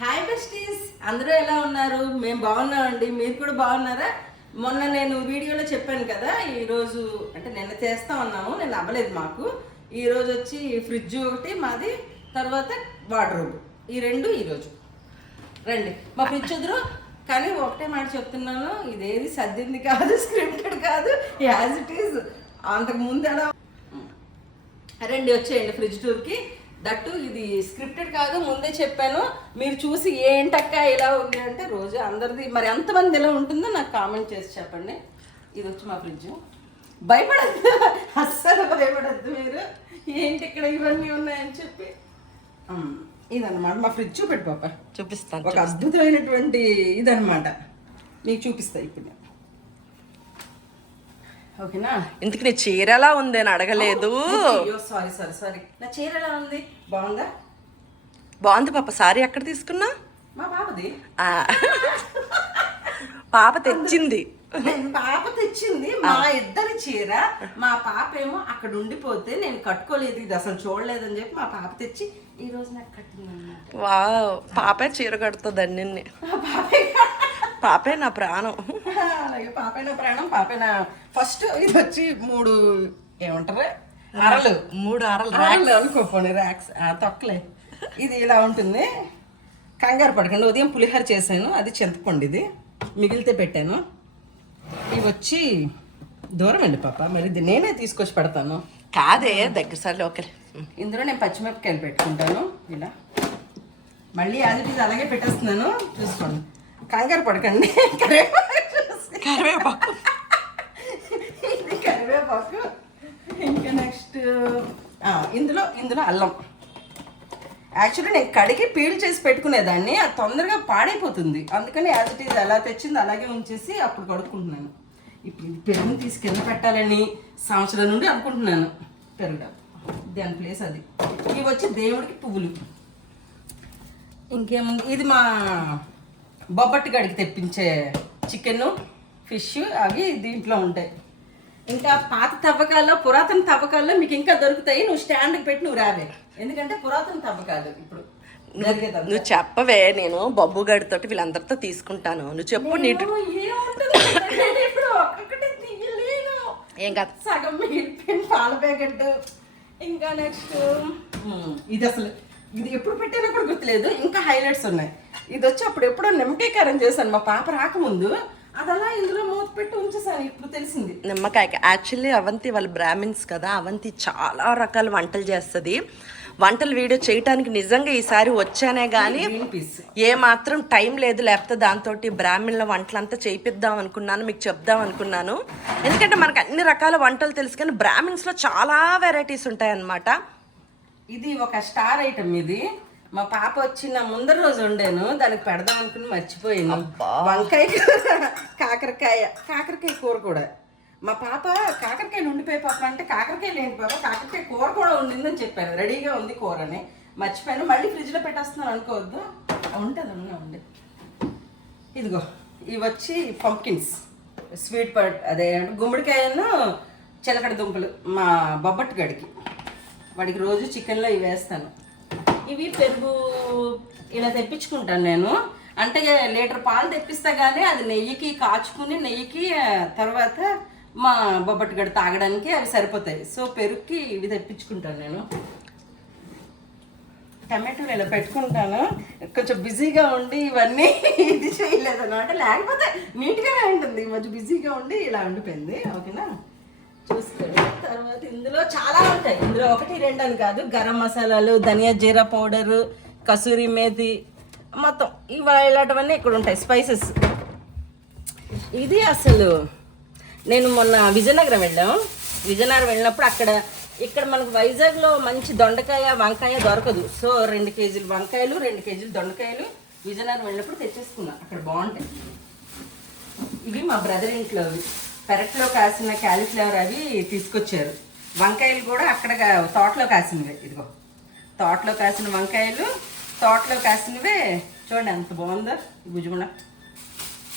Hi besties, అందరూ ఎలా ఉన్నారు? మేము బాగున్నామండి. మీరు కూడా బాగున్నారా? మొన్న నేను వీడియోలో చెప్పాను కదా, ఈరోజు అంటే నిన్న చేస్తా ఉన్నాము, నిన్న అవ్వలేదు మాకు. ఈరోజు వచ్చి ఫ్రిడ్జ్ ఒకటి మాది, తర్వాత వార్డ్రోబ్, ఈ రెండు ఈరోజు. రండి మా ఫ్రిడ్జ్ ఎదురు. కానీ ఒకటే మాట చెప్తున్నాను, ఇదేది సర్దింది కాదు, స్క్రిప్టెడ్ కాదు, యాజ్ ఇట్ ఈజ్. అంతకు ముందు ఎలా రండి వచ్చేయండి ఫ్రిడ్జ్ టూర్కి. దట్టు ఇది స్క్రిప్టెడ్ కాదు, ముందే చెప్పాను. మీరు చూసి ఏంటక్క ఇలా ఉంది అంటే రోజు అందరిది మరి ఎంతమంది ఎలా ఉంటుందో నాకు కామెంట్ చేసి చెప్పండి. ఇది వచ్చి మా ఫ్రిడ్జ్. భయపడద్దు, అస్సలు భయపడద్దు మీరు, ఏంటి ఇక్కడ ఇవన్నీ ఉన్నాయని చెప్పి. ఇదన్నమాట మా ఫ్రిడ్జ్. చూపెట్టు పాప, చూపిస్తాను. ఒక అద్భుతమైనటువంటి ఇదన్నమాట, మీకు చూపిస్తా ఇప్పుడు. ఓకేనా? ఇంతకు నీ చీర ఎలా ఉంది అని అడగలేదు. సారీ సారీ సారీ, నా చీర ఎలా ఉంది? బాగుందా? బాగుంది పాప. సారీ ఎక్కడ తీసుకున్నా? మా పాపది. పాప తెచ్చింది. పాప తెచ్చింది. మా ఇద్దరి చీర. మా పాప ఏమో అక్కడ ఉండిపోతే నేను కట్టుకోలేదు, ఇది అసలు చూడలేదని చెప్పి మా పాప తెచ్చి ఈ రోజు నాకు కట్టింది అన్నమాట. వావ్, పాపే చీర కడుతుంది అన్ని. పాపే నా ప్రాణం. అలాగే పాపే నా ప్రాణం, పాపే నా ఫస్ట్. ఇది వచ్చి 3 ఏమంటారు అరలు, 3 అరలు అనుకోపోండి, ర్యాక్స్ తొక్కలే. ఇది ఇలా ఉంటుంది. కంగారు పడకండి, ఉదయం పులిహోర చేశాను, అది చింతపండు, ఇది మిగిలితే పెట్టాను. ఇవి వచ్చి దూరం అండి పాప, మరి ఇది నేనే తీసుకొచ్చి పెడతాను. కాదే, దగ్గర సార్లు. ఓకే, ఇందులో నేను పచ్చిమిరపకాయలు పెట్టుకుంటాను ఇలా. మళ్ళీ అది ఇది అలాగే పెట్టేస్తున్నాను, చూసుకోండి, కంగారు పడకండి. కరివేపాకు, ఇది కరివేపాకు. ఇంకా నెక్స్ట్ ఇందులో అల్లం. యాక్చువల్లీ నేను కడిగి పీల్ చేసి పెట్టుకునేదాన్ని, అది తొందరగా పాడైపోతుంది, అందుకని యాజ్ ఇట్ ఈజ్ ఎలా తెచ్చింది అలాగే ఉంచేసి అప్పుడు కడుక్కుంటున్నాను. ఇప్పుడు ఇది పెరుగు తీసి కింద పెట్టాలని సంవత్సరం నుండి అనుకుంటున్నాను. పెరుగు దాని ప్లేస్ అది. ఇవి వచ్చి దేవుడికి పువ్వులు. ఇంకేముంది, ఇది మా బొబ్బట్టి గడికి తెప్పించే చికెన్, ఫిష్, అవి దీంట్లో ఉంటాయి. ఇంకా పాత తవ్వకాల్లో, పురాతన తవ్వకాల్లో మీకు ఇంకా దొరుకుతాయి. నువ్వు స్టాండ్కి పెట్టి నువ్వు రావే, ఎందుకంటే పురాతన తవ్వకాలు ఇప్పుడు జరిగేది. నువ్వు చెప్పవే, నేను బొబ్బు గడితోటి వీళ్ళందరితో తీసుకుంటాను. నువ్వు చెప్పు. నీటి ఇప్పుడు ఒక్కొక్కటి తీయలేను, ఏం కాదు, సగం మిగిలిపోయిన పాల ప్యాకెట్. ఇంకా నెక్స్ట్ ఇది అసలు ఇది ఎప్పుడు పెట్టానో కూడా గుర్తులేదు, ఇంకా హైలైట్స్ ఉన్నాయి. ఇది వచ్చి అప్పుడు ఎప్పుడో నిమ్మకాయ కారం చేశాను మా పాప రాకముందు, అది అలా ఇందులో మూత పెట్టి ఉంచేసాను, ఇప్పుడు తెలిసింది. నిమ్మకాయ. యాక్చువల్లీ అవంతి వాళ్ళు బ్రాహ్మిన్స్ కదా, అవంతి చాలా రకాల వంటలు చేస్తుంది. వంటలు వీడియో చేయటానికి నిజంగా ఈసారి వచ్చానే కానీ ఏ మాత్రం టైం లేదు, లేకపోతే దాంతో బ్రాహ్మణుల వంటలంతా చేయిద్దాం అనుకున్నాను, మీకు చెప్దాం అనుకున్నాను. ఎందుకంటే మనకు అన్ని రకాల వంటలు తెలుసు, కానీ బ్రాహ్మిన్స్లో చాలా వెరైటీస్ ఉంటాయన్నమాట. ఇది ఒక స్టార్ ఐటమ్. ఇది మా పాప వచ్చిన ముందర రోజు వండాను, దానికి పెడదాం అనుకుని మర్చిపోయాను. వంకాయ కాకరకాయ కూర కూడా. మా పాప కాకరకాయలు ఉండిపోయి పాప అంటే కాకరకాయలు ఏంటి పాప, కాకరకాయ కూర కూడా ఉండిందని చెప్పాను, రెడీగా ఉంది కూర అని మర్చిపోయాను. మళ్ళీ ఫ్రిడ్జ్లో పెట్టేస్తున్నాను అనుకోవద్దు, ఉంటుంది ఉండి. ఇదిగో ఇవి వచ్చి పంప్కిన్స్, స్వీట్ పట్, అదే గుమ్మడికాయను చిలకడ దుంపలు. మా బొబ్బట్టు గడికి, వాడికి రోజు చికెన్లో ఇవి వేస్తాను. ఇవి పెరుగు ఇలా తెప్పించుకుంటాను నేను, అంటే లీటర్ పాలు తెప్పిస్తా కానీ అది నెయ్యికి కాచుకుని, నెయ్యికి తర్వాత మా బొబ్బట్టు గడి తాగడానికి అవి సరిపోతాయి. సో పెరుగుకి ఇవి తెప్పించుకుంటాను నేను. టమాటోలు ఇలా పెట్టుకుంటాను, కొంచెం బిజీగా ఉండి ఇవన్నీ ఇది చేయలేదు అనమాట, లేకపోతే నీట్గానే ఉంటుంది. కొంచెం బిజీగా ఉండి ఇలా ఉండిపోయింది. ఓకేనా, చూసుకోండి. తర్వాత ఇందులో చాలా ఉంటాయి, ఇందులో 1, 2 అని కాదు, గరం మసాలాలు, ధనియా జీరా పౌడరు, కసూరి మేతి, మొత్తం ఇలాంటివన్నీ ఇక్కడ ఉంటాయి, స్పైసెస్. ఇది అసలు నేను మొన్న విజయనగరం వెళ్ళినప్పుడు ఇక్కడ మనకు వైజాగ్లో మంచి దొండకాయ, వంకాయ దొరకదు. సో 2 కేజీలు వంకాయలు, 2 కేజీలు దొండకాయలు విజయనగరం వెళ్ళినప్పుడు తెచ్చేసుకున్నా, అక్కడ బాగుంటాయి. ఇవి మా బ్రదర్ ఇంట్లో పెరట్లో కాసిన క్యాలీఫ్లవర్ అవి తీసుకొచ్చారు. వంకాయలు కూడా అక్కడ తోటలో కాసినవే. ఇదిగో తోటలో కాసిన వంకాయలు, తోటలో కాసినవే. చూడండి ఎంత బాగుందో భుజమున.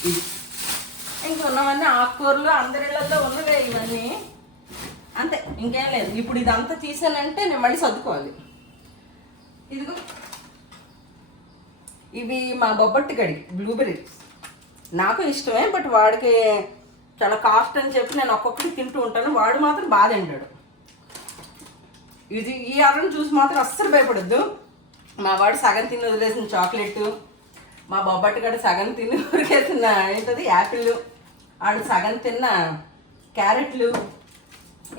ఇది ఇంకా ఉన్నవన్నీ ఆకుకూరలు, అందరిళ్ళల్లో ఉన్నవే ఇవన్నీ, అంతే, ఇంకేం లేదు. ఇప్పుడు ఇదంతా తీసానంటే నేను మళ్ళీ సర్దుకోవాలి. ఇదిగో ఇవి మా బొబ్బట్టి గడి బ్లూబెర్రీస్ నాకు ఇష్టమే, బట్ వాడికి చాలా కాస్ట్ అని చెప్పి నేను ఒక్కొక్కటి తింటూ ఉంటాను. వాడు మాత్రం బాగా తింటాడు. ఇది ఈ ఆర్డర్ని చూసి మాత్రం అస్సలు భయపడద్దు. మా వాడు సగం తిని వదిలేసిన చాక్లెట్, మా బొబ్బట్టి గడి సగం తిని ఉరికేసిన ఏంటది యాపిల్, వాడు సగం తిన్న క్యారెట్లు,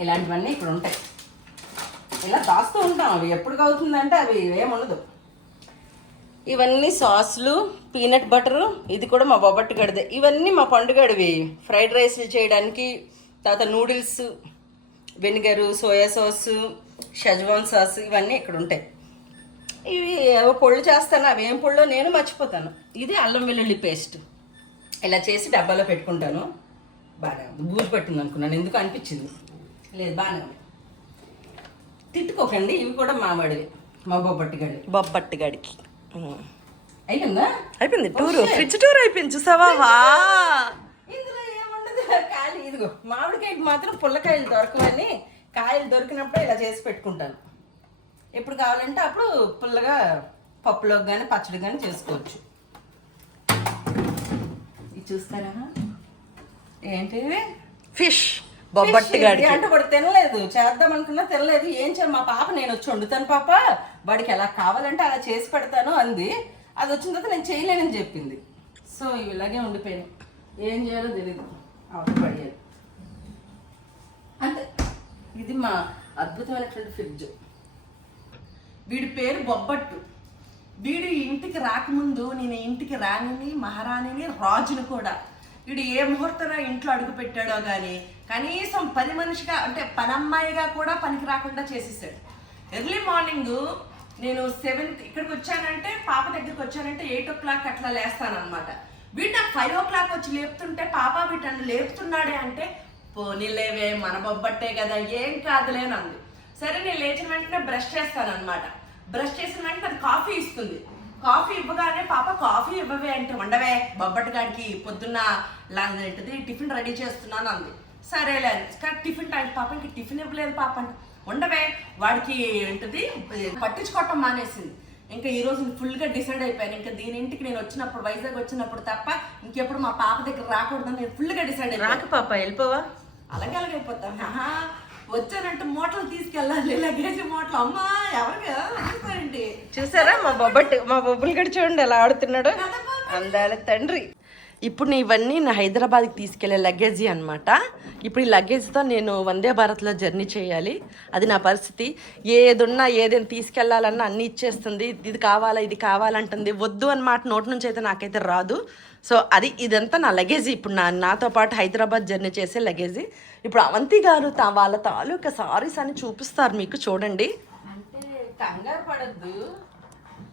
ఇలాంటివన్నీ ఇక్కడ ఉంటాయి. ఇలా దాస్తూ ఉంటాం. అవి ఎప్పుడు అవుతుందంటే అవి ఏముండదు. ఇవన్నీ సాసులు, పీనట్ బటరు, ఇది కూడా మా బొబ్బట్టు గడిదే. ఇవన్నీ మా పండుగడివి, ఫ్రైడ్ రైస్లు చేయడానికి. తర్వాత noodles, vinegar, soya sauce, schezwan sauce, ఇవన్నీ ఇక్కడ ఉంటాయి. ఇవి ఏవో పొళ్ళు చేస్తాను, అవి ఏం పొళ్ళో నేను మర్చిపోతాను. ఇది అల్లం వెల్లుల్లి పేస్ట్, ఇలా చేసి డబ్బాలో పెట్టుకుంటాను. బాగా బూజు పట్టింది అనుకున్నాను, ఎందుకు అనిపించింది. లేదు బాగానే ఉంది, తిట్టుకోకండి. ఇవి కూడా మా వాడివి, మా బొబ్బట్టి గడికి. అయిపోయిందా? అయిపోయింది టూర్, ఫ్రిడ్జ్ టూర్ అయిపోయింది. చూసావా? ఇందులో ఏముండదు, ఖాళీ. ఇదిగో మామిడికాయకి మాత్రం పుల్లకాయలు దొరకవని, కాయలు దొరికినప్పుడు ఇలా చేసి పెట్టుకుంటాను. ఎప్పుడు కావాలంటే అప్పుడు పుల్లగా పప్పులోకి కానీ పచ్చడి కానీ చేసుకోవచ్చు. ఇది చూస్తారా? ఏంటి? ఫిష్ బొబ్బట్టి గడి అంటే వాడు తినలేదు. చేద్దాం అనుకున్నా తినలేదు. ఏం చేయాలి? మా పాప నేను వచ్చి వండుతాను పాప, వాడికి ఎలా కావాలంటే అలా చేసి పెడతాను అంది. అది వచ్చిన తర్వాత నేను చేయలేనని చెప్పింది. సో ఇవి ఇలాగే ఉండిపోయాను. ఏం చేయాలో తెలియదు, అవసరం పడేయాలి అంతే. ఇది మా అద్భుతమైనటువంటి ఫ్రిడ్జ్. వీడి పేరు బొబ్బట్టు. వీడు ఇంటికి రాకముందు నేను ఇంటికి రాణిని, మహారాణిని, రాజుని కూడా. వీడు ఏ ముహూర్తంలో ఇంట్లో అడుగు పెట్టాడో కానీ కనీసం పని మనిషిగా అంటే పనమ్మాయిగా కూడా పనికి రాకుండా చేసేసాడు. ఎర్లీ మార్నింగ్ నేను 7th ఇక్కడికి వచ్చానంటే, పాప దగ్గరికి వచ్చానంటే 8 o'clock అట్లా లేస్తాను అనమాట. వీడు నాకు 5 o'clock వచ్చి లేపుతుంటే, పాప వీటన్ను లేపుతున్నాడే అంటే, పోనీ లేవే మన బొబ్బట్టే కదా ఏం కాదులేని అంది. సరే నేను లేచిన వెంటనే బ్రష్ చేస్తాను అనమాట. బ్రష్ చేసిన వెంటనే అది కాఫీ ఇస్తుంది. కాఫీ ఇవ్వగానే పాప కాఫీ ఇవ్వవే అంటే, ఉండవే బొబ్బట్టు గాడికి పొద్దున్న ఏంటిది టిఫిన్ రెడీ చేస్తున్నాను అంది. సరేలే కానీ టిఫిన్ టైం, పాప ఇంక టిఫిన్ ఇవ్వలేదు పాప అంటే, ఉండవే వాడికి ఏంటిది పట్టించుకోవటం మానేసింది. ఇంకా ఈరోజు ఫుల్గా డిసైడ్ అయిపోయాను, ఇంకా దీని ఇంటికి నేను వచ్చినప్పుడు, వైజాగ్ వచ్చినప్పుడు తప్ప ఇంకెప్పుడు మా పాప దగ్గర రాకూడదని నేను ఫుల్గా డిసైడ్ అయిపోయాను. రాక పాప వెళ్ళిపోవా? అలాగే అయిపోతాను. వచ్చానంటే మూటలు తీసుకెళ్ళాలి, లగేజ్ మూటలు. అమ్మా ఎవరికి చూసారా మా బొబ్బులు గడి చూడండి ఎలా ఆడుతున్నాడు, అందాల తండ్రి. ఇప్పుడు ఇవన్నీ నా హైదరాబాద్కి తీసుకెళ్లే లగేజీ అనమాట. ఇప్పుడు ఈ లగేజ్తో నేను వందే భారత్లో జర్నీ చేయాలి. అది నా పరిస్థితి. ఏదున్నా ఏదైనా తీసుకెళ్లాలన్నా అన్నీ ఇచ్చేస్తుంది. ఇది కావాలా ఇది కావాలంటుంది, వద్దు అన్నమాట నోటి నుంచి అయితే నాకైతే రాదు. సో ఇదంతా నా లగేజీ. ఇప్పుడు నాతో పాటు హైదరాబాద్ జర్నీ చేసే లగేజీ. ఇప్పుడు అవంతి గారు వాళ్ళ తాలూకా సారీస్ అని చూపిస్తారు మీకు, చూడండి. అంటే కంగారు పడద్దు,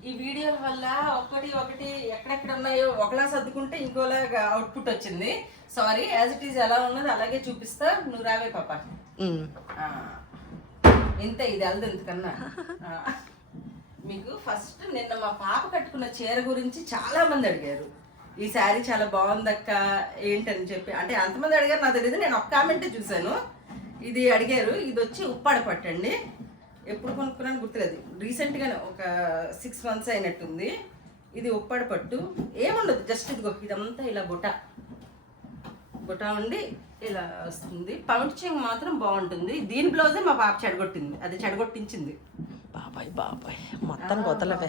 ఈ వీడియోల వల్ల ఒకటి ఎక్కడెక్కడ ఉన్నాయో ఒకలా సర్దుకుంటే ఇంకోలాగా అవుట్పుట్ వచ్చింది. సారీ, యాజ్ ఇట్ ఈజ్ ఎలా ఉన్నది అలాగే చూపిస్తా. నువ్వు రావే పాప. ఇంత ఇది వెళ్దు ఎందుకన్నా. మీకు ఫస్ట్ నిన్న మా పాప కట్టుకున్న చీర గురించి చాలా మంది అడిగారు. ఈ శారీ చాలా బాగుందక్క ఏంటని చెప్పి. అంటే అంతమంది అడిగారు నాకు తెలియదు, నేను ఒక్క కామెంటే చూశాను. ఇది అడిగారు. ఇది వచ్చి ఉప్పాడ పట్టండి. ఎప్పుడు కొనుక్కున్నాను గుర్తులేదు, రీసెంట్గానే ఒక 6 months అయినట్టుంది. ఇది ఉప్పాడ పట్టు, ఏముండదు, జస్ట్ ఇదిగో ఇదంతా ఇలా బుటా ఉండి ఇలా వస్తుంది. పౌంట్ చెంగ్ మాత్రం బాగుంటుంది. దీని బ్లౌజే మా పాప చెడగొట్టింది, అది చెడగొట్టించింది. బాబాయ్ మొత్తం కొత్తలవే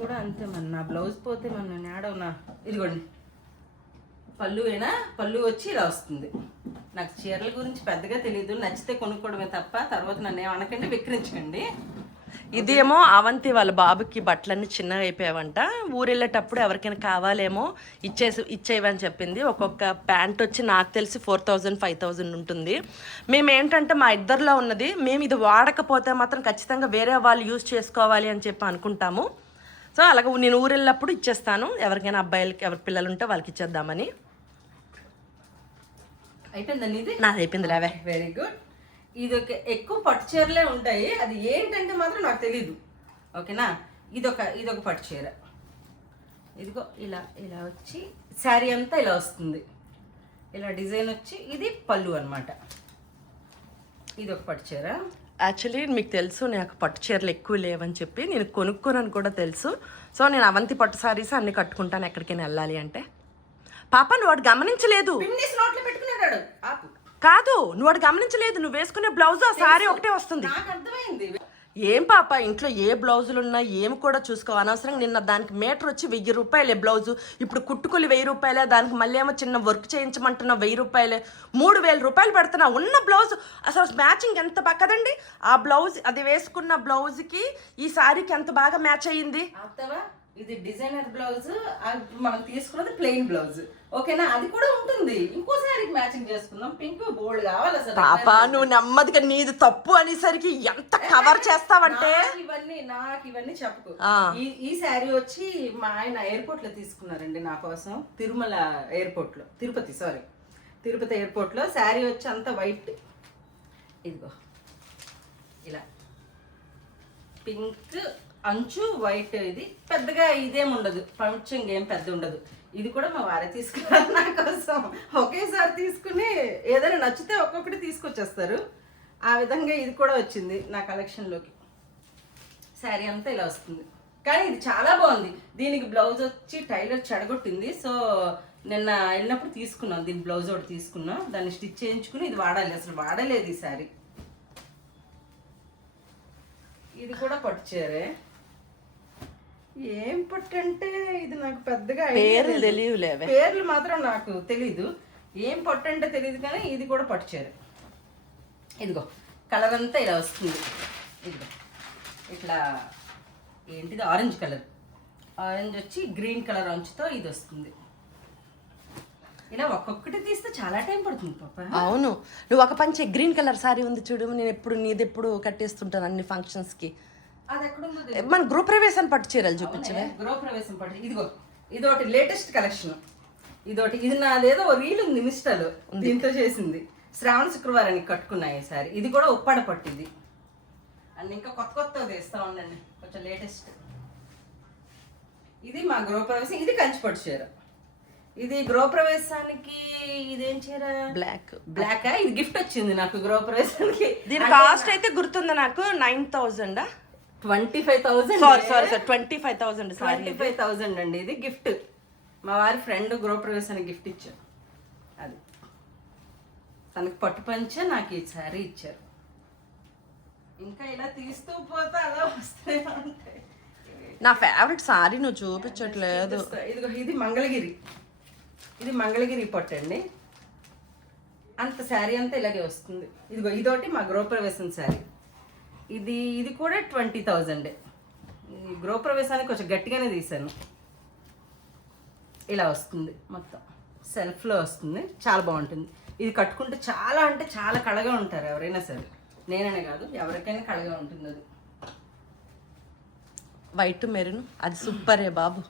కూడా అంతే. నా బ్లౌజ్ పోతే మన ఆడవునా. ఇదిగోండి పళ్ళు వచ్చి ఇలా వస్తుంది. నాకు చీరల గురించి పెద్దగా తెలియదు, నచ్చితే కొనుక్కోవడమే తప్ప తర్వాత నన్ను ఏమనకండి, విక్రించకండి. ఇదేమో అవంతి వాళ్ళ బాబుకి బట్టలన్నీ చిన్నగా అయిపోయావంట. ఊరెళ్ళేటప్పుడు ఎవరికైనా కావాలేమో ఇచ్చేవని చెప్పింది. ఒక్కొక్క ప్యాంట్ వచ్చి నాకు తెలిసి 4000 5000 ఉంటుంది. మేము ఏంటంటే మా ఇద్దరిలో ఉన్నది, మేము ఇది వాడకపోతే మాత్రం ఖచ్చితంగా వేరే వాళ్ళు యూజ్ చేసుకోవాలి అని చెప్పి అనుకుంటాము. సో అలాగే నేను ఊరెళ్ళినప్పుడు ఇచ్చేస్తాను, ఎవరికైనా అబ్బాయిలకి ఎవరి పిల్లలు ఉంటే వాళ్ళకి ఇచ్చేద్దామని. అయిపోయిందండి ఇది? నాది అయిపోయింది లేవే. Very good. ఇది ఎక్కువ పట్టు చీరలే ఉంటాయి, అది ఏంటంటే మాత్రం నాకు తెలీదు. ఓకేనా? ఇదొక పట్టు చీర. ఇదిగో ఇలా వచ్చి శారీ అంతా ఇలా వస్తుంది, ఇలా డిజైన్ వచ్చి ఇది పళ్ళు అనమాట. ఇది ఒక పట్టు చీర. యాక్చువల్లీ మీకు తెలుసు నాకు పట్టు చీరలు ఎక్కువ లేవని చెప్పి నేను కొనుక్కోనని కూడా తెలుసు. సో నేను అవంతి పట్టు సారీస్ అన్ని కట్టుకుంటాను ఎక్కడికైనా వెళ్ళాలి అంటే. పాప నువ్వు వాడు గమనించలేదు. పిన్నిస్ నోట్లో పెట్టుకున్నాడు. ఆపు. కాదు నువ్వు వాడు గమనించలేదు. నువ్వు వేసుకునే బ్లౌజ్ ఆ సారీ ఒకటే వస్తుంది. నాకు అర్థమైంది. ఏం పాప ఇంట్లో ఏ బ్లౌజులు ఉన్నా ఏమి కూడా చూసుకో. అనవసరంగా నిన్న దానికి మీటర్ వచ్చి 1000 రూపాయలే బ్లౌజు. ఇప్పుడు కుట్టుకొలి 1000 రూపాయలే. దానికి మళ్ళీ ఏమో చిన్న వర్క్ చేయించమంటున్నా 1000 రూపాయలే. 3000 రూపాయలు పెడుతున్నా ఉన్న బ్లౌజ్. అసలు మ్యాచింగ్ ఎంత బాగా కదండి. ఆ బ్లౌజ్ అది వేసుకున్న బ్లౌజ్కి ఈ సారీకి ఎంత బాగా మ్యాచ్ అయ్యింది. ఇది డిజైనర్ బ్లౌజ్, మనం తీసుకున్నది ప్లెయిన్ బ్లౌజ్. ఓకేనా, అది కూడా ఉంటుంది. ఇంకోసారి మ్యాచింగ్ చేసుకుందాం. పింక్ బోల్డ్ కావాలి అసలు. పాప నువ్వు నెమ్మదిగా నీది తప్పు అనేసరికి ఎంత కవర్ చేస్తావంటే. నాకు ఇవన్నీ చెప్పుకో. ఈ శారీ వచ్చి మా ఆయన ఎయిర్పోర్ట్ లో తీసుకున్నారండి నా కోసం. తిరుమల ఎయిర్పోర్ట్ లో, తిరుపతి ఎయిర్పోర్ట్ లో శారీ వచ్చి అంత వైట్. ఇదిగో ఇలా పింక్ అంచు వైట్. ఇది పెద్దగా ఇదేం ఉండదు, పంచం ఏం పెద్ద ఉండదు. ఇది కూడా మా వారే తీసుకున్నారు నా కోసం. ఒకేసారి తీసుకుని ఏదైనా నచ్చితే ఒక్కొక్కటి తీసుకొచ్చేస్తారు. ఆ విధంగా ఇది కూడా వచ్చింది నా కలెక్షన్లోకి. శారీ అంతా ఇలా వస్తుంది, కానీ ఇది చాలా బాగుంది. దీనికి బ్లౌజ్ వచ్చి టైలర్ చెడగొట్టింది. సో నిన్న వెళ్ళినప్పుడు తీసుకున్నాం, దీని బ్లౌజ్ ఒకటి తీసుకున్నాం. దాన్ని స్టిచ్ చేయించుకుని ఇది వాడాలి. అసలు వాడలేదు ఈ శారీ. ఇది కూడా పట్టు చీరే. ఏం పట్టు అంటే ఇది నాకు పెద్దగా పేర్లు తెలియలే. పేర్లు మాత్రం నాకు తెలీదు. ఏం పట్టు అంటే తెలియదు, కానీ ఇది కూడా పట్టు చీర. ఇదిగో కలర్ అంతా ఇలా వస్తుంది. ఇదిగో ఇట్లా ఏంటిది ఆరెంజ్ కలర్, ఆరెంజ్ వచ్చి గ్రీన్ కలర్ అంచుతో ఇది వస్తుంది. ఇలా ఒక్కొక్కటి తీస్తే చాలా టైం పడుతుంది పాప. అవును, నువ్వు ఒక పంచే గ్రీన్ కలర్ సారీ ఉంది చూడు. నేను ఎప్పుడు నీది ఎప్పుడు కట్టేస్తుంటాను అన్ని ఫంక్షన్స్ కి. అది ఎక్కడుందో మన గృహ ప్రవేశం పట్టు చీరలు చూపించవే. గృహ ప్రవేశం పట్టు. ఇదిగో ఇదొకటి లేటెస్ట్ కలెక్షన్. ఇదొకటి, ఇది నాదేదో రీల్ ఉంది ఇన్స్టాలో, దీంతో చేసింది. శ్రావణ శుక్రవారానికి కట్టుకున్నాయి ఈసారి. ఇది కూడా ఉప్పాడ పట్టు. ఇది అండ్ ఇంకా కొత్త తీస్తా ఉండండి, కొంచెం లేటెస్ట్. ఇది మా గృహ ప్రవేశం. ఇది కంచి పట్టు చీర. ఇది గృహ ప్రవేశానికి ఇదేం చీర? బ్లాక్. ఇది గిఫ్ట్ వచ్చింది నాకు గృహ ప్రవేశానికి. దీని కాస్ట్ అయితే గుర్తుంది నాకు 9,000. 25,000. సారీ 25,000. 25,000 అండి. ఇది గిఫ్ట్ మా వారి ఫ్రెండ్ గృహ ప్రవేశానికి గిఫ్ట్ ఇచ్చారు. అది తనకి పట్టు పంచ, నాకు ఈ శారీ ఇచ్చారు. ఇంకా ఇలా తీస్తూ పోతే అలా వస్తాయి ఉంటాయి. నా ఫేవరెట్ సారీ నువ్వు చూపించట్లేదు. ఇదిగో ఇది మంగళగిరి. ఇది మంగళగిరి పట్టు అండి. అంత శారీ అంతా ఇలాగే వస్తుంది. ఇదిగో ఇదొకటి మా గృహప్రవేశం శారీ. ఇది కూడా 20,000. ఈ గృహప్రవేశానికి కొంచెం గట్టిగానే తీసాను. ఇలా వస్తుంది మొత్తం, సెల్ఫ్లో వస్తుంది. చాలా బాగుంటుంది. ఇది కట్టుకుంటే చాలా అంటే చాలా కళగా ఉంటారు ఎవరైనా సరే. నేననే కాదు, ఎవరికైనా కళగా ఉంటుంది. అది వైట్ మెరూన్, అది సూపరే బాబు.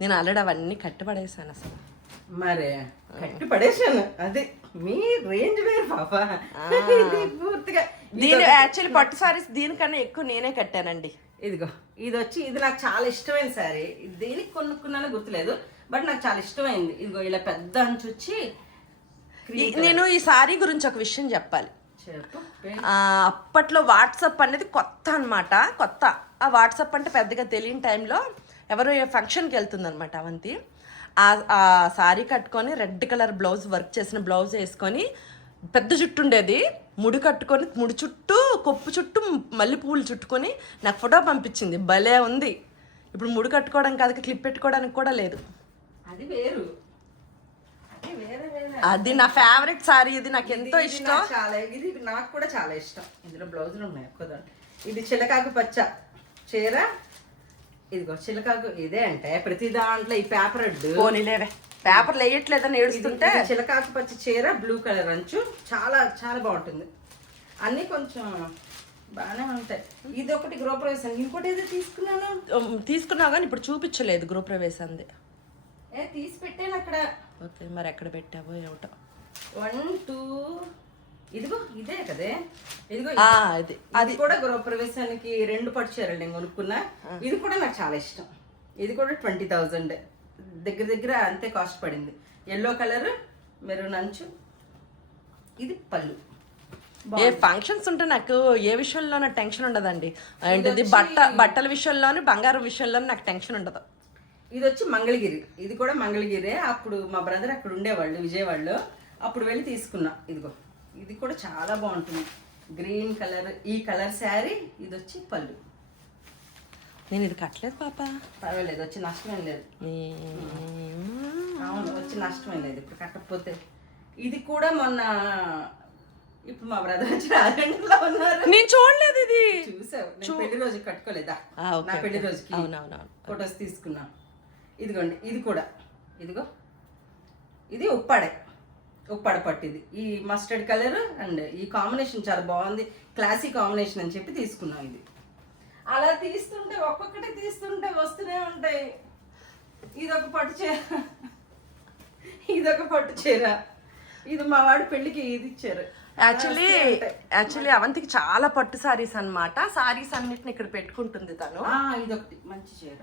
నేను ఆల్రెడీ అవన్నీ కట్టుపడేసాను అసలు. మరే కట్టి పడేసాను. అది మీ రేంజ్ వేరు పాప. పూర్తిగా దీని యాక్చువల్లీ పట్టు సారీస్ దీనికన్నా ఎక్కువ నేనే కట్టానండి. ఇదిగో ఇది వచ్చి ఇది నాకు చాలా ఇష్టమైన శారీ. దేనికి కొనుక్కున్నానో గుర్తులేదు, బట్ నాకు చాలా ఇష్టమైంది. ఇదిగో ఇలా పెద్ద అంచు వచ్చి. నేను ఈ సారీ గురించి ఒక విషయం చెప్పాలి. అప్పట్లో వాట్సాప్ అనేది కొత్త అనమాట. కొత్త ఆ వాట్సాప్ అంటే పెద్దగా తెలియని టైంలో ఎవరో ఫంక్షన్కి వెళ్తుంది అనమాట అవంతి. ఆ సారీ కట్టుకొని రెడ్ కలర్ బ్లౌజ్, వర్క్ చేసిన బ్లౌజ్ వేసుకొని, పెద్ద జుట్టు ఉండేది, ముడి కట్టుకొని, ముడి చుట్టూ కొప్పు చుట్టూ మల్లె పువ్వులు చుట్టుకొని నాకు ఫోటో పంపించింది. భలే ఉంది. ఇప్పుడు ముడి కట్టుకోవడానికి కాదు, క్లిప్ పెట్టుకోవడానికి కూడా లేదు. అది వేరు. అది నా ఫేవరెట్ సారీ. ఇది నాకు ఎంతో ఇష్టం. ఇది నాకు కూడా చాలా ఇష్టం. ఇందులో బ్లౌజులు ఉన్నాయి ఎక్కువ. ఇది చిలకాకు పచ్చ చీర. ఇదిగో చిలకాకు ఇదే అంటే ప్రతి దాంట్లో ఈ పేపర్ పోనీలేవే, పేపర్లు వేయట్లేదని ఏడుస్తుంటే. చిలకాకు పచ్చ చీర, బ్లూ కలర్ అంచు. చాలా చాలా బాగుంటుంది. అన్నీ కొంచెం బాగానే ఉంటాయి. ఇది ఒకటి గృహప్రవేశం. ఇంకోటి ఏదో తీసుకున్నావు కానీ ఇప్పుడు చూపించలేదు గృహప్రవేశంది. తీసి పెట్టాను అక్కడ. ఓకే, మరి ఎక్కడ పెట్టావో ఏమిటో. 1 2 ఇదిగో ఇదే కదే. ఇదిగో అది కూడా గృహప్రవేశానికి 2 పట్టు చీరలు నేను కొనుక్కున్నా. ఇది కూడా నాకు చాలా ఇష్టం. ఇది కూడా 20,000 దగ్గర అంతే కాస్ట్ పడింది. ఎల్లో కలర్, మెరూన్ అంచు. ఇది పళ్ళు. ఏ ఫంక్షన్స్ ఉంటే నాకు ఏ విషయంలో నాకు టెన్షన్ ఉండదండి. ఏంటిది బట్టల విషయంలోని బంగారం విషయంలో నాకు టెన్షన్ ఉండదు. ఇది వచ్చి మంగళగిరి, ఇది కూడా మంగళగిరే. అప్పుడు మా బ్రదర్ అక్కడ ఉండేవాళ్ళు విజయవాడలో, అప్పుడు వెళ్ళి తీసుకున్నా. ఇదిగో ఇది కూడా చాలా బాగుంటుంది, గ్రీన్ కలర్. ఈ కలర్ శారీ, ఇది వచ్చి పళ్ళు. నేను ఇది కట్టలేదు పాప. పర్వాలేదు, వచ్చి నష్టమేం లేదు. అవును, వచ్చి నష్టమేం లేదు ఇప్పుడు కట్టకపోతే. ఇది కూడా మొన్న ఇప్పుడు మా బ్రదర్ వచ్చి రాజండ్లో ఉన్నారు, నేను చూడలేదు. ఇది చూసావు? నేను పెళ్లి రోజు కట్టుకోలేదా, నా పెళ్లి రోజుకి ఫొటోస్ తీసుకున్నా. ఇదిగోండి, ఇది కూడా ఇదిగో, ఇది ఉప్పాడ పట్టు. ఇది ఈ మస్టర్డ్ కలర్ అండ్ ఈ కాంబినేషన్ చాలా బాగుంది, క్లాసీ కాంబినేషన్ అని చెప్పి తీసుకున్నాం. ఇది అలా తీస్తుంటే ఒక్కొక్కటి తీస్తుంటే వస్తూనే ఉంటాయి. ఇదొక పట్టు చీర, ఇదొక పట్టు చీర. ఇది మా వాడి పెళ్ళికి ఇది ఇచ్చారు. యాక్చువల్లీ అవంతికి చాలా పట్టు సారీస్ అన్నమాట. సారీస్ అన్నిటిని ఇక్కడ పెట్టుకుంటుంది తను. ఇదొకటి మంచి చీర,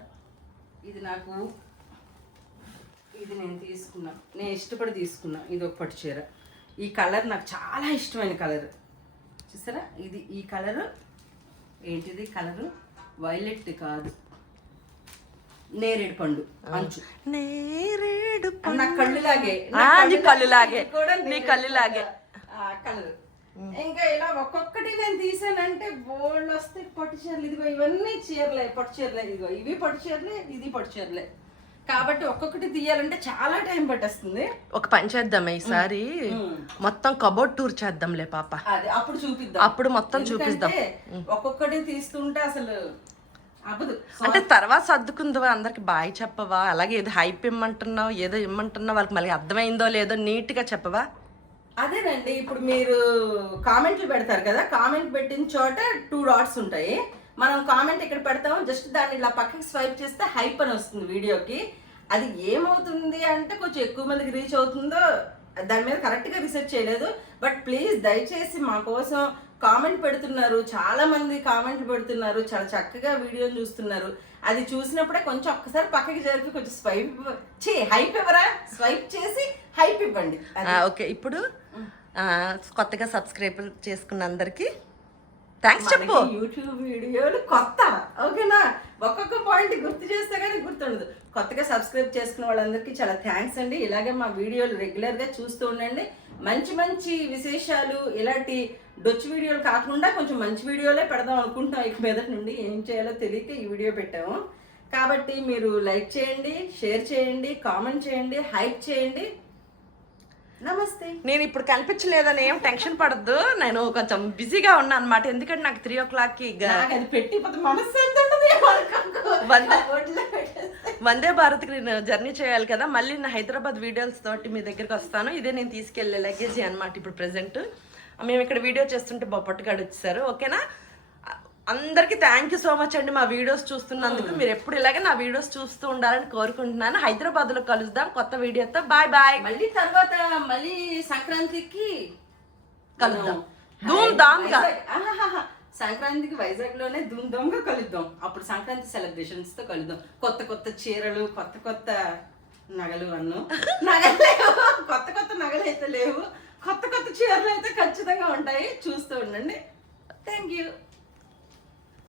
ఇది నాకు, ఇది నేను తీసుకున్నా, నేను ఇష్టపడి తీసుకున్నా. ఇది ఒక పట్టు చీర. ఈ కలర్ నాకు చాలా ఇష్టమైన కలర్, చూసారా? ఇది ఈ కలరు ఏంటిది కలరు? వైలెట్ కాదు, నేరేడు పండు అంచు. నేరేడు నా కళ్ళులాగే, నీ కళ్ళులాగే కలర్. ఇంకా ఇలా ఒక్కొక్కటి నేను తీసానంటే బోల్డ్ వస్తాయి పట్టు చీరలు. ఇదిగో ఇవన్నీ చీరలే, పట్టు చీరలే. ఇదిగో ఇవి పట్టు చీరలే, ఇది పట్టు చీరలే. కాబట్టి ఒక్కొక్కటి తీయాలంటే చాలా టైం పట్టేస్తుంది. ఒక పని చేద్దాం, ఈసారి మొత్తం కబోర్డ్ టూర్ చేద్దాంలే పాప. అదే అప్పుడు చూపిద్దాం, అప్పుడు మొత్తం చూపిద్దాం. ఒక్కొక్కటి తీస్తుంటే అసలు అవ్వదు. అంటే తర్వాత సర్దుకుందావా, అందరికి బాయ్ చెప్పవా? అలాగే ఏదో హైప్ ఇమ్మంటున్నావు, ఏదో ఇమ్మంటున్నావు, వాళ్ళకి మళ్ళీ అర్థమైందో లేదో నీట్ గా చెప్పవా? అదేనండి, ఇప్పుడు మీరు కామెంట్లు పెడతారు కదా, కామెంట్ పెట్టిన చోట 2 డాట్స్ ఉంటాయి. మనం కామెంట్ ఇక్కడ పెడతాం, జస్ట్ దాన్ని ఇలా పక్కకి స్వైప్ చేస్తే హైప్ అని వస్తుంది వీడియోకి. అది ఏమవుతుంది అంటే కొంచెం ఎక్కువ మందికి రీచ్ అవుతుందో దాని మీద కరెక్ట్గా రీసెర్చ్ చేయలేదు. బట్ ప్లీజ్ దయచేసి మా కోసం కామెంట్ పెడుతున్నారు, చాలా మంది కామెంట్లు పెడుతున్నారు, చాలా చక్కగా వీడియోని చూస్తున్నారు. అది చూసినప్పుడే కొంచెం ఒక్కసారి పక్కకి జరిపి కొంచెం హైప్ ఇవ్వరా, స్వైప్ చేసి హైప్ ఇవ్వండి. ఓకే, ఇప్పుడు కొత్తగా సబ్స్క్రైబ్ చేసుకున్న అందరికి థ్యాంక్స్ చెప్పు. యూట్యూబ్ వీడియోలు కొత్త, ఓకేనా? ఒక్కొక్క పాయింట్ గుర్తు చేస్తే కానీ గుర్తుండదు. కొత్తగా సబ్స్క్రైబ్ చేసుకున్న వాళ్ళందరికీ చాలా థ్యాంక్స్ అండి. ఇలాగే మా వీడియోలు రెగ్యులర్గా చూస్తూ ఉండండి. మంచి మంచి విశేషాలు, ఇలాంటి డొచ్చు వీడియోలు కాకుండా కొంచెం మంచి వీడియోలే పెడదాం అనుకుంటున్నాం. ఇక మీదటి నుండి ఏం చేయాలో తెలియక ఈ వీడియో పెట్టాము. కాబట్టి మీరు లైక్ చేయండి, షేర్ చేయండి, కామెంట్ చేయండి, హైప్ చేయండి. నమస్తే. నేను ఇప్పుడు కనిపించలేదని ఏం టెన్షన్ పడద్దు, నేను కొంచెం బిజీగా ఉన్నా అనమాట. ఎందుకంటే నాకు 3 o'clockకి వందే భారత్కి నేను జర్నీ చేయాలి కదా. మళ్ళీ నా హైదరాబాద్ వీడియోస్ తోటి మీ దగ్గరికి వస్తాను. ఇదే నేను తీసుకెళ్లే లగేజీ అనమాట. ఇప్పుడు ప్రెసెంట్ మేము ఇక్కడ వీడియో చేస్తుంటే బొప్పట్టుగాడు వచ్చేసారు. ఓకేనా? అందరికీ థ్యాంక్ యూ సో మచ్ అండి మా వీడియోస్ చూస్తున్నందుకు. మీరు ఎప్పుడు ఇలాగే నా వీడియోస్ చూస్తూ ఉండాలని కోరుకుంటున్నాను. హైదరాబాద్ లో కలుద్దాం కొత్త వీడియోతో. Bye bye. మళ్ళీ తర్వాత మళ్ళీ సంక్రాంతికి కలుద్దాం ధూమ్ ధామ్ గా. సంక్రాంతికి వైజాగ్ లోనే ధూమ్ ధామ్ గా కలుద్దాం. అప్పుడు సంక్రాంతి సెలబ్రేషన్స్ తో కలుద్దాం. కొత్త కొత్త చీరలు, కొత్త కొత్త నగలు నగలు లేవు, కొత్త కొత్త నగలు అయితే లేవు, కొత్త కొత్త చీరలు అయితే ఖచ్చితంగా ఉంటాయి. చూస్తూ ఉండండి. Thank you.